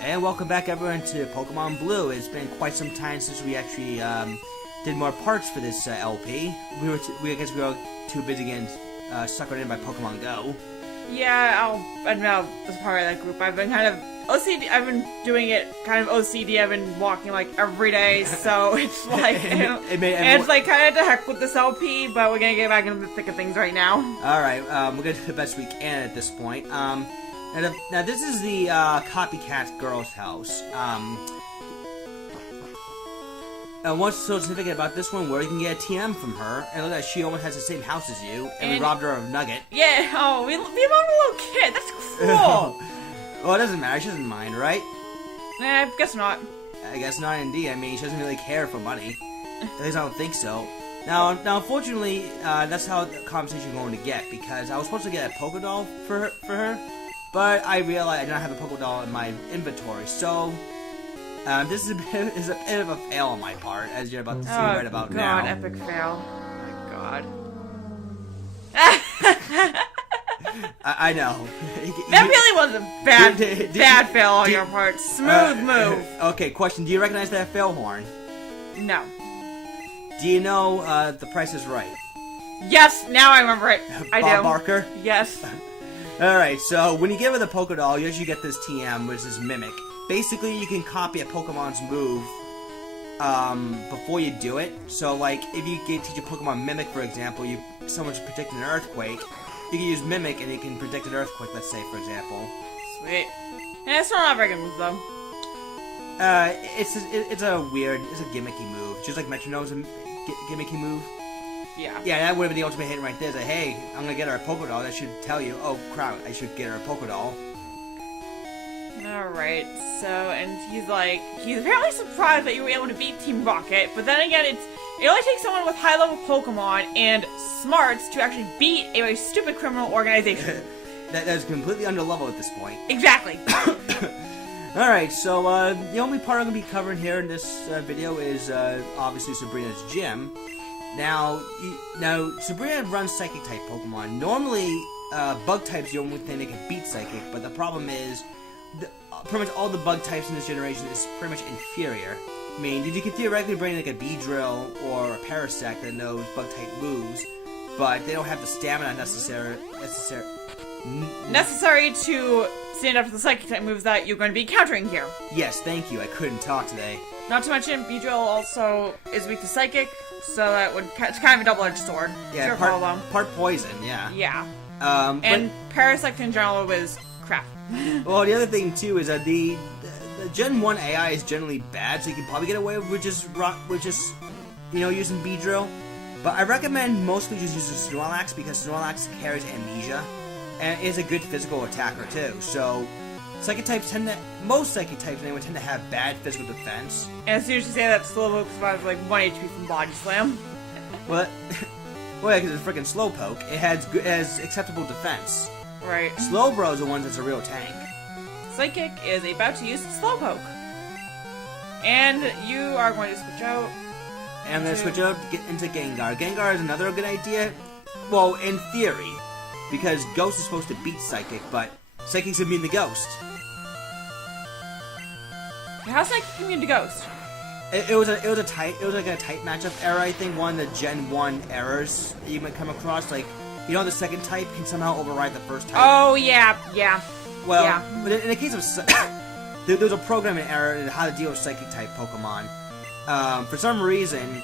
And welcome back everyone to Pokemon Blue. It's been quite some time since we actually did more parts for this LP. I guess we were too busy getting suckered in by Pokemon Go. Yeah, I'll admit this part of that group. I've been kind of OCD. I've been doing it kind of OCD. I've been walking like every day, so it's like it's like kind of to heck with this LP. But we're gonna get back into the thick of things right now. All right, we're gonna do the best we can at this point. Now this is the copycat girl's house. And what's so significant about this one, where you can get a TM from her, and look at she almost has the same house as you, and we robbed her of Nugget. Yeah, oh, we robbed a little kid. That's cruel. Well, it doesn't matter. She doesn't mind, right? I guess not. I guess not, indeed. I mean, she doesn't really care for money. At least I don't think so. Now, unfortunately, that's how the conversation is going to get, because I was supposed to get a Pokédoll for her, but I realized I don't have a Pokédoll in my inventory, so this is a bit of a fail on my part, as you're about to see right about now. Oh god, epic fail. Oh my god. I know. That really was a bad fail on your part. Smooth move. Okay, question. Do you recognize that fail horn? No. Do you know The Price is Right? Yes, now I remember it. I do. Bob Barker? Yes. Alright, so when you give her the Pokédoll, you usually get this TM, which is Mimic. Basically, you can copy a Pokemon's move before you do it. So, like, if you teach a Pokemon Mimic, for example, someone's predicting an earthquake, you can use Mimic and you can predict an earthquake, let's say, for example. Sweet. Yeah, it's not a very good move, though. It's a gimmicky move. Just like Metronome's a gimmicky move. Yeah. Yeah, that would have been the ultimate hit right there. Like, hey, I'm gonna get her a Pokédoll. That should tell you, oh crap, I should get her a Pokédoll. Alright, so, and he's apparently surprised that you were able to beat Team Rocket, but then again, it only takes someone with high-level Pokemon and smarts to actually beat a very stupid criminal organization. that is completely underleveled at this point. Exactly. Alright, so, the only part I'm gonna be covering here in this video is, obviously Sabrina's gym. Now, Sabrina runs Psychic-type Pokemon. Normally, Bug types the only thing that can beat Psychic, but the problem is, pretty much all the Bug types in this generation is pretty much inferior. I mean, you could theoretically bring like a Beedrill or a Parasect that knows Bug-type moves, but they don't have the stamina necessary to stand up to the Psychic-type moves that you're going to be countering here. Yes, thank you. I couldn't talk today. Not to mention, Beedrill also is weak to Psychic, so that it's kind of a double-edged sword. Yeah, part poison, yeah. Yeah. And Parasect in general was crap. Well, the other thing, too, is that the Gen 1 AI is generally bad, so you can probably get away with just using Beedrill. But I recommend mostly just using Snorlax, because Snorlax carries Amnesia, and is a good physical attacker, too. So, most Psychic types anyway tend to have bad physical defense. And as soon as you say that, Slowpoke survives like 1 HP from Body Slam. Well, yeah, because it's freaking Slowpoke. It has acceptable defense. Right. Slowbro is the one that's a real tank. Psychic is about to use Slowpoke. And you are going to switch out. And I'm going to switch out into Gengar. Gengar is another good idea. Well, in theory. Because Ghost is supposed to beat Psychic, but Psychic's immune to Ghost. How's Psychic immune to Ghost? It was like a tight matchup error, I think. One of the Gen 1 errors that you might come across, like, you know, the second type can somehow override the first type. Oh, yeah. Well, yeah. But in the case of there's a programming error in how to deal with Psychic-type Pokemon. For some reason,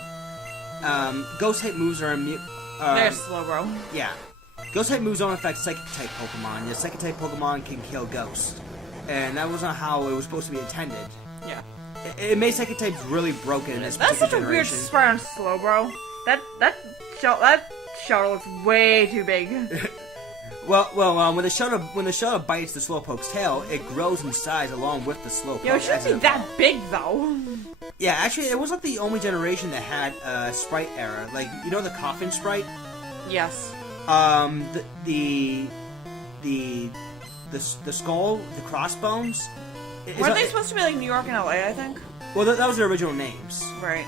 Ghost-type moves are immune. There's Slowbro. Yeah. Ghost-type moves don't affect Psychic-type Pokemon. The Psychic-type Pokemon can kill Ghost. And that wasn't how it was supposed to be intended. Yeah. It made Psychic-types really broken in this That's such generation. A weird spot on Slowbro. That shell looks way too big. Well, when the shuttle bites the Slowpoke's tail, it grows in size along with the Slowpoke. Yeah, it shouldn't be that big, though. Yeah, actually, it wasn't the only generation that had a sprite error. Like, you know the coffin sprite? Yes. The skull, the crossbones. Weren't they supposed to be like New York and LA, I think? Well, that was their original names. Right.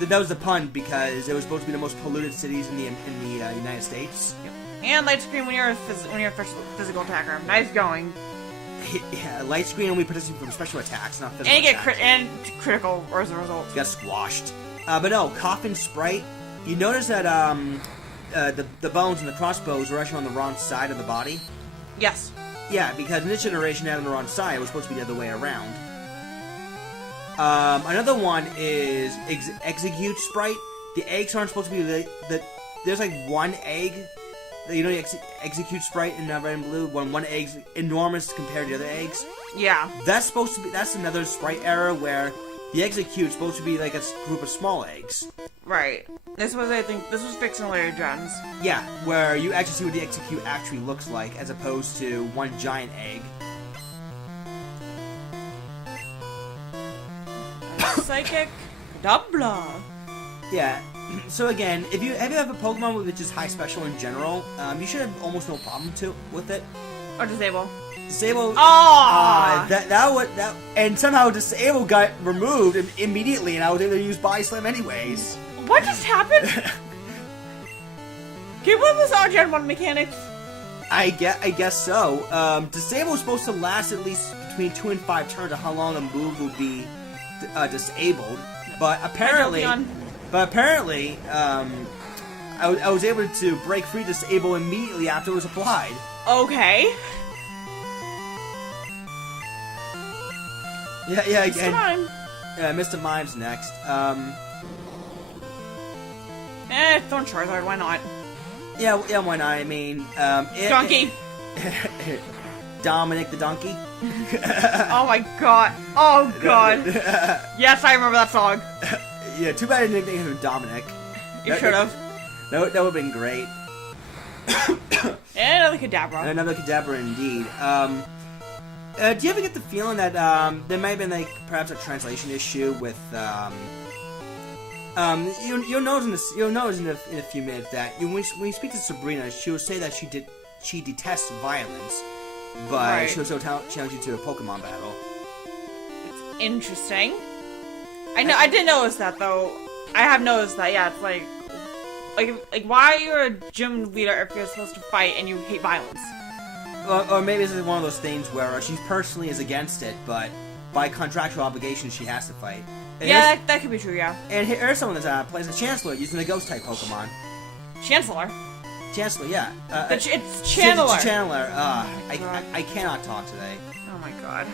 That was the pun, because it was supposed to be the most polluted cities in the United States. Yep. And light screen when you're a physical attacker. Nice going. Yeah, light screen only protects you from special attacks, not physical and you get attacks. critical as a result. You got squashed. But no, Coffin Sprite, you notice that the bones and the crossbows were actually on the wrong side of the body? Yes. Yeah, because in this generation, they had on the wrong side. It was supposed to be the other way around. Another one is Execute Sprite. The eggs aren't supposed to be there's like one egg. You know, the Execute Sprite in red and blue. One egg's enormous compared to the other eggs. Yeah. That's another sprite error where the Execute's supposed to be like a group of small eggs. Right. This was fixed in later gens. Yeah, where you actually see what the Execute actually looks like, as opposed to one giant egg. Psychic Kadabra. Yeah. So again, if you have a Pokemon with just high special in general, you should have almost no problem with it. Or Disable. Disable. Oh. And somehow Disable got removed immediately, and I was able to use Body Slam anyways. What just happened? Can you believe this on Gen 1 mechanics? I guess so. Disable is supposed to last at least between 2 and 5 turns of how long a move will be disabled, but apparently, I was able to break free Disable immediately after it was applied. Okay. Yeah, again. Mr. Mr. Mime's next. Don't Charizard, why not? Yeah, why not? I mean, Donkey! Dominic the Donkey. Oh my god. Oh god. Yes, I remember that song. Yeah, too bad I didn't nickname him Dominic. You should have. That would have been great. And another Kadabra. And another Kadabra indeed. Do you ever get the feeling that there might have been like perhaps a translation issue with you'll notice in a few minutes that when you speak to Sabrina, she will say that she detests violence, but she'll also challenge you to a Pokemon battle. It's interesting. I did notice that though. I have noticed that. Yeah, it's like why are you a gym leader if you're supposed to fight and you hate violence? Or maybe this is one of those things where she personally is against it, but by contractual obligation she has to fight. And yeah, that could be true, yeah. And here's someone that plays a Chancellor using a Ghost-type Pokemon. Chancellor? Chancellor, yeah. It's Channeler. It's Channeler. I cannot talk today. Oh my god.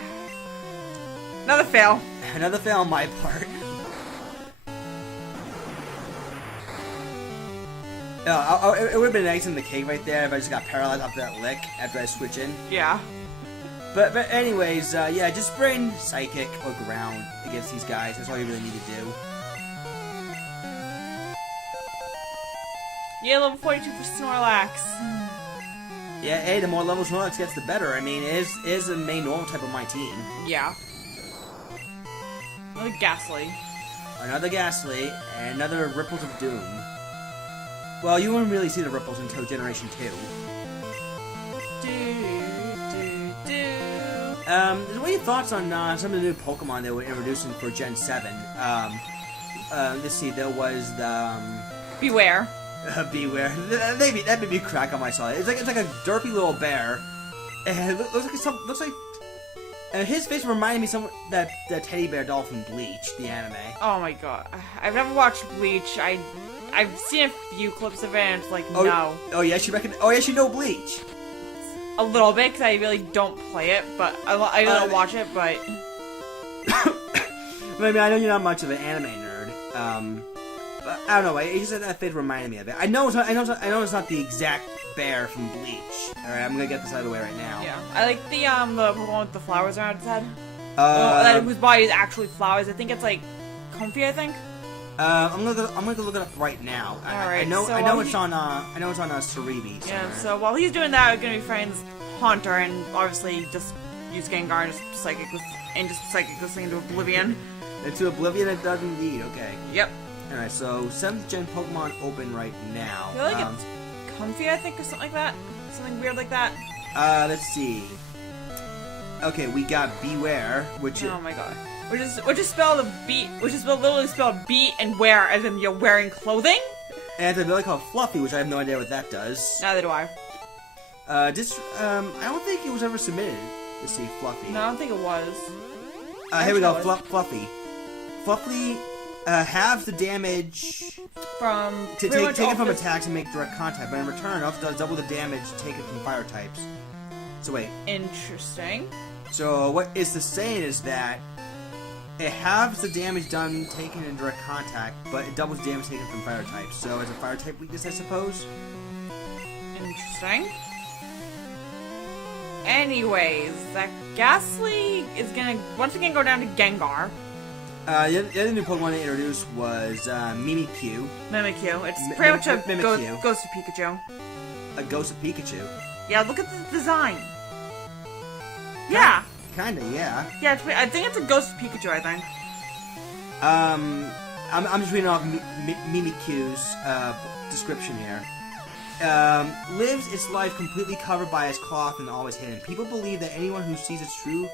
Another fail. Another fail on my part. It would have been nice in the cake right there if I just got paralyzed after that lick after I switch in. Yeah. But anyways, yeah, just spraying Psychic or Ground against these guys. That's all you really need to do. Yeah, level 42 for Snorlax. Yeah, hey, the more levels Snorlax gets, the better. I mean, it is the main normal type of my team. Yeah. Another Ghastly. Another Ghastly, and another Ripples of Doom. Well, you won't really see the Ripples until Generation 2. What are your thoughts on some of the new Pokemon they were introducing for Gen 7? Let's see, there was the... Beware. Beware. That made me crack on my side. It's like a derpy little bear. And it looks like his face reminded me of that teddy bear doll from Bleach, the anime. Oh my god. I've never watched Bleach. I've seen a few clips of it and it's like, no. Oh yes, you know Bleach. A little bit, because I really don't play it, but I don't watch it, but... I mean, I know you're not much of an anime nerd, but I don't know, it just that face reminded me of it. I know it's not the exact bear from Bleach. Alright, I'm gonna get this out of the way right now. Yeah, I like the Pokemon with the flowers around its head. Whose body is actually flowers. I think it's like Comfy, I think. I'm gonna look it up right now. Alright, I know it's on Cerebi. Yeah, so while he's doing that, we're gonna be friends Haunter and obviously just use Gengar and just Psychic this thing into Oblivion. Into Oblivion it does indeed, okay. Yep. Alright, so 7th gen Pokemon open right now. I feel like it's Comfy, I think, or something like that. Something weird like that. Let's see. Okay, we got Beware, which oh my god. Which is spelled literally spelled beat and wear, as in you're wearing clothing. And it's really called Fluffy, which I have no idea what that does. Neither do I. I don't think it was ever submitted. Let's see, Fluffy. No, I don't think it was. Here we go, Fluffy. Fluffy halves the damage from taken from attacks and make direct contact, but in return, also does double the damage taken from fire types. So wait. Interesting. So what is the saying is that it halves the damage done taken in direct contact, but it doubles damage taken from fire types. So it's a fire type weakness, I suppose. Interesting. Anyways, that Ghastly is gonna once again go down to Gengar. The other new Pokemon they introduced was Mimikyu. Mimikyu. It's pretty much a Ghost of Pikachu. A Ghost of Pikachu? Yeah, look at the design. Yeah. Kinda, yeah. Yeah, I think it's a Ghost of Pikachu, I think. I'm just reading off Mimikyu's description here. Lives its life completely covered by its cloth and always hidden. People believe that anyone who sees its true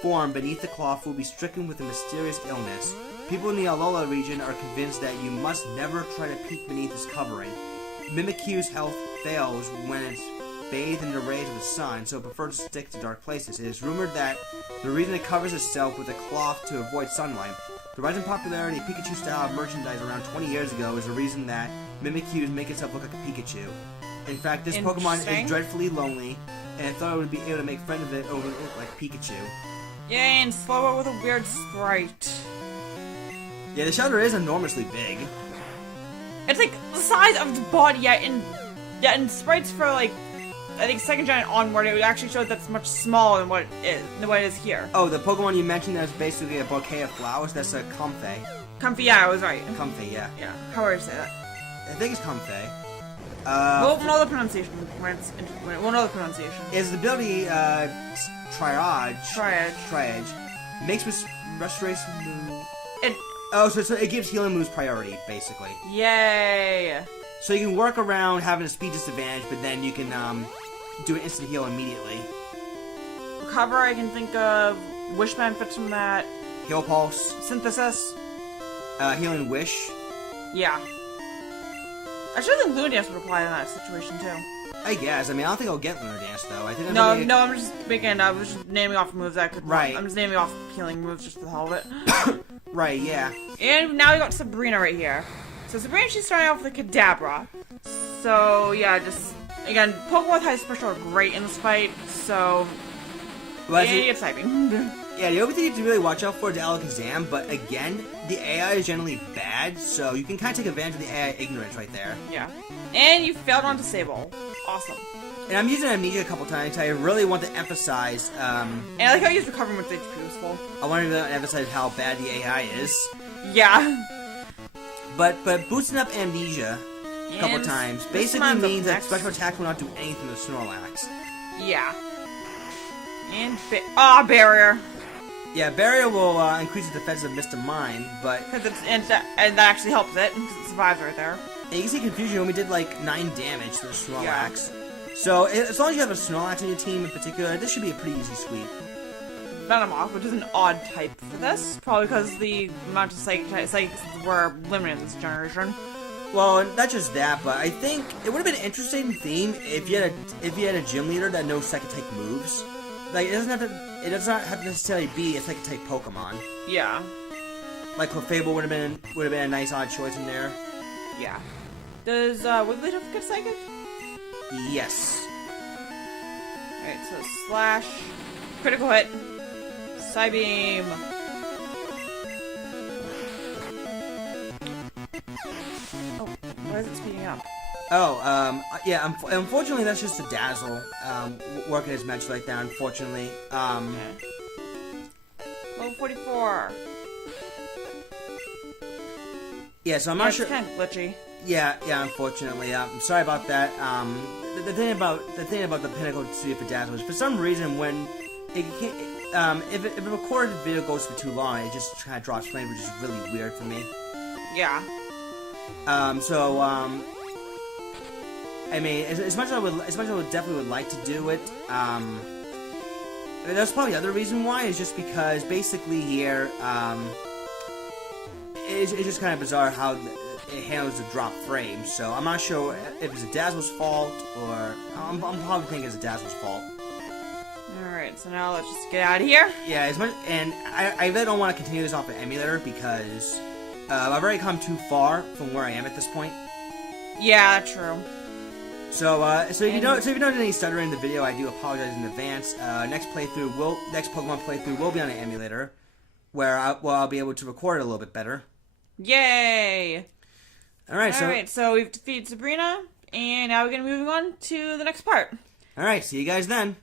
form beneath the cloth will be stricken with a mysterious illness. People in the Alola region are convinced that you must never try to peek beneath its covering. Mimikyu's health fails when it's bathed in the rays of the sun, so it prefers to stick to dark places. It is rumored that the reason it covers itself with a cloth to avoid sunlight. The rising popularity of Pikachu-style merchandise around 20 years ago is the reason that Mimikyus make itself look like a Pikachu. In fact, this Pokemon is dreadfully lonely, and I thought I would be able to make friends with it over like Pikachu. Yay, and slower with a weird sprite. Yeah, the shelter is enormously big. It's like the size of the body, in sprites for like, I think second gen onward, it would actually show that's much smaller than what it is here. Oh, the Pokemon you mentioned that's basically a bouquet of flowers, that's a Comfey. Comfey, yeah, I was right. Comfey, yeah. Yeah, how would I say that? I think it's Comfey. We'll know the pronunciation. We'll know the pronunciation. Is the ability, Triage. Makes restoration move. So it gives healing moves priority, basically. Yay! So you can work around having a speed disadvantage, but then you can do an instant heal immediately. Recover, I can think of Wishman fits from that. Heal Pulse. Synthesis. Healing Wish. Yeah. I should think Lunar Dance would apply in that situation too. I guess. I mean, I don't think I'll get Lunar Dance though. I think no. I'm just making. I was just naming off moves that could. Right. I'm just naming off healing moves just for the hell of it. Right. Yeah. And now we got Sabrina right here. So Sabrina, she's starting off with a Kadabra. So yeah, just again, Pokemon with high special are great in this fight. So it's typing. Yeah, the only thing you have to really watch out for is Alakazam, but again, the AI is generally bad, so you can kind of take advantage of the AI ignorance right there. Yeah. And you failed on Disable. Awesome. And I'm using Amnesia a couple times, I really want to emphasize, And I like how you use Recovering with HP was full. I want to emphasize how bad the AI is. Yeah. But boosting up Amnesia a couple times basically means that special attacks will not do anything to Snorlax. Yeah. And Barrier. Yeah, Barrier will increase the defense of Mr. Mime, but... and that actually helps it, because it survives right there. Yeah, you can see Confusion only did like 9 damage to the Snorlax. Yeah. So, as long as you have a Snorlax on your team in particular, this should be a pretty easy sweep. Venomoth, which is an odd type for this, probably because the amount of psychics were limited in this generation. Well, not just that, but I think it would have been an interesting theme if you had a gym leader that knows Psychic type moves. Like it does not have to necessarily be a Psychic type Pokemon. Yeah. Like Clefable would have been a nice odd choice in there. Yeah. Does Wigglytuff get Psychic? Yes. Alright, so Slash, critical hit, Psybeam. Oh, why is it speeding up? Oh, yeah, unfortunately that's just a Dazzle, working as mentioned like that, unfortunately. Okay. Level 44. Yeah, so I'm not sure. It's kind of glitchy. Yeah, unfortunately. I'm sorry about that. The thing about the Pinnacle Studio for Dazzle is for some reason when it can't, if a recorded video goes for too long, it just kind of drops frame, which is really weird for me. Yeah. I mean, as much as I would definitely like to do it, that's probably the other reason why is just because basically here, it's just kind of bizarre how it handles the drop frame. So I'm not sure if it's a Dazzle's fault or I'm probably thinking it's a Dazzle's fault. All right, Alright, so now let's just get out of here. Yeah, and I really don't want to continue this off the emulator because I've already come too far from where I am at this point. Yeah, true. So if you don't any stuttering in the video, I do apologize in advance. Next Pokemon playthrough will be on the emulator, where I'll be able to record it a little bit better. Yay! Alright, so we've defeated Sabrina, and now we're gonna be moving on to the next part. Alright, see you guys then.